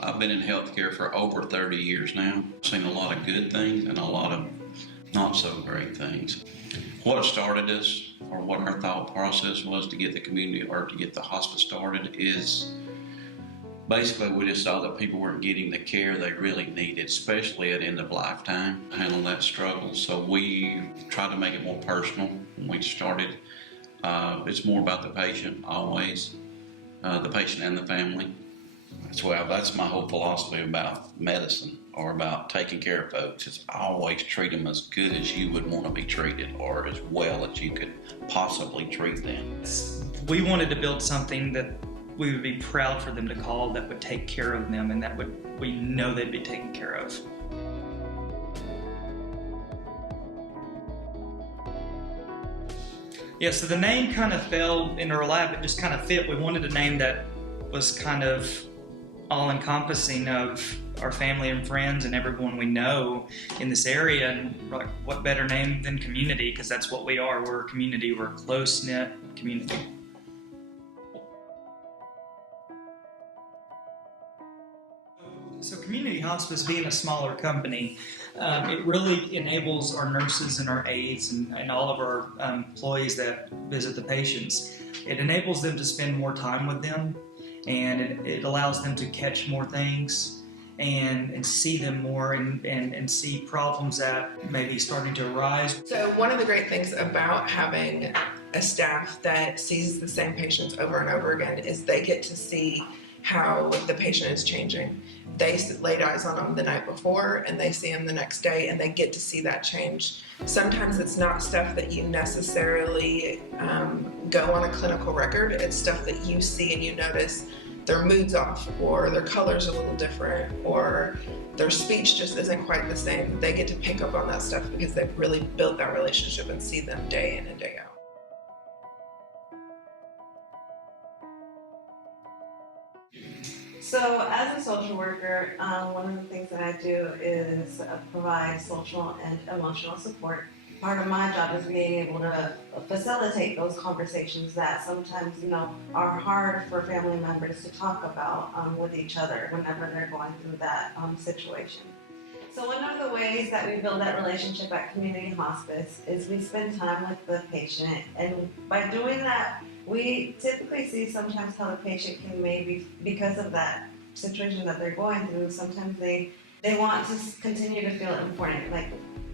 I've been in healthcare for over 30 years now. I've seen a lot of good things and a lot of not so great things. What started us, or what our thought process was to get the community or to get the hospice started, is basically we just saw that people weren't getting the care they really needed, especially at end of lifetime, handle that struggle. So we tried to make it more personal when we started. It's more about the patient always, the patient and the family. That's my whole philosophy about medicine or about taking care of folks. It's always treat them as good as you would want to be treated or as well as you could possibly treat them. We wanted to build something that we would be proud for them to call, that would take care of them, and that we know they'd be taken care of. Yeah, so the name kind of fell in our lap. It just kind of fit. We wanted a name that was kind of all-encompassing of our family and friends and everyone we know in this area. And like, what better name than community? Because that's what we are. We're a community. We're a close-knit community. So Community Hospice, being a smaller company, it really enables our nurses and our aides and all of our employees that visit the patients. It enables them to spend more time with them, and it allows them to catch more things and see them more and see problems that may be starting to arise. So one of the great things about having a staff that sees the same patients over and over again is they get to see how the patient is changing. They laid eyes on them the night before and they see them the next day, and they get to see that change. Sometimes it's not stuff that you necessarily go on a clinical record. It's stuff that you see and you notice their mood's off, or their color's a little different, or their speech just isn't quite the same. They get to pick up on that stuff because they've really built that relationship and see them day in and day out. So as a social worker, one of the things that I do is provide social and emotional support. Part of my job is being able to facilitate those conversations that sometimes, are hard for family members to talk about with each other whenever they're going through that situation. So one of the ways that we build that relationship at Community Hospice is we spend time with the patient, and by doing that, we typically see sometimes how the patient can maybe, because of that situation that they're going through, sometimes they want to continue to feel important. Like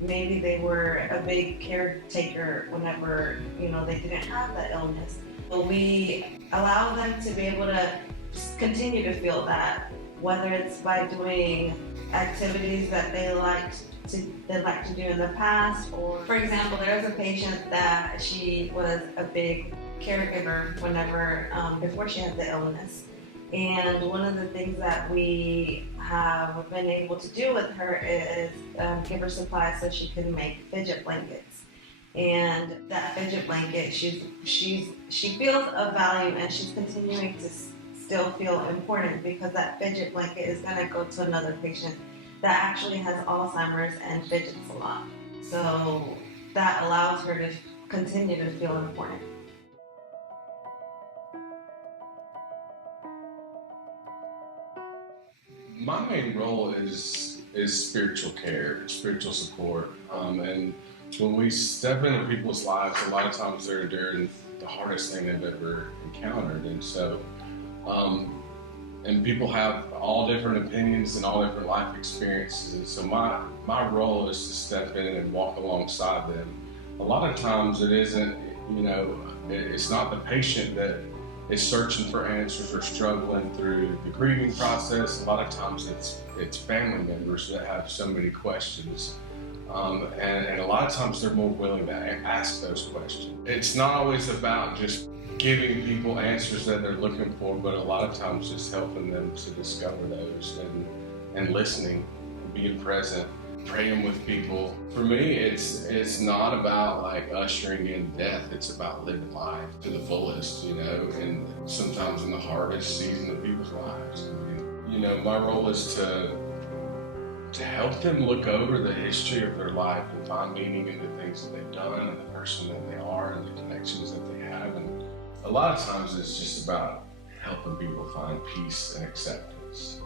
maybe they were a big caretaker whenever, they didn't have that illness. But we allow them to be able to continue to feel that, whether it's by doing activities that they like to do in the past, or for example, there was a patient that she was a big caregiver whenever before she had the illness, and one of the things that we have been able to do with her is give her supplies so she can make fidget blankets. And that fidget blanket, she feels of value, and she's continuing to still feel important because that fidget blanket is going to go to another patient that actually has Alzheimer's and fidgets a lot. So that allows her to continue to feel important. My main role is spiritual care, spiritual support, and when we step into people's lives, a lot of times they're enduring the hardest thing they've ever encountered, and so, and people have all different opinions and all different life experiences, and so my role is to step in and walk alongside them. A lot of times it isn't, it's not the patient that is searching for answers or struggling through the grieving process. A lot of times it's family members that have so many questions. And a lot of times they're more willing to ask those questions. It's not always about just giving people answers that they're looking for, but a lot of times just helping them to discover those and listening and being present, praying with people. For me, it's not about like ushering in death. It's about living life to the fullest, and sometimes in the hardest season of people's lives. My role is to help them look over the history of their life and find meaning in the things that they've done and the person that they are and the connections that they have. And a a lot of times it's just about helping people find peace and acceptance.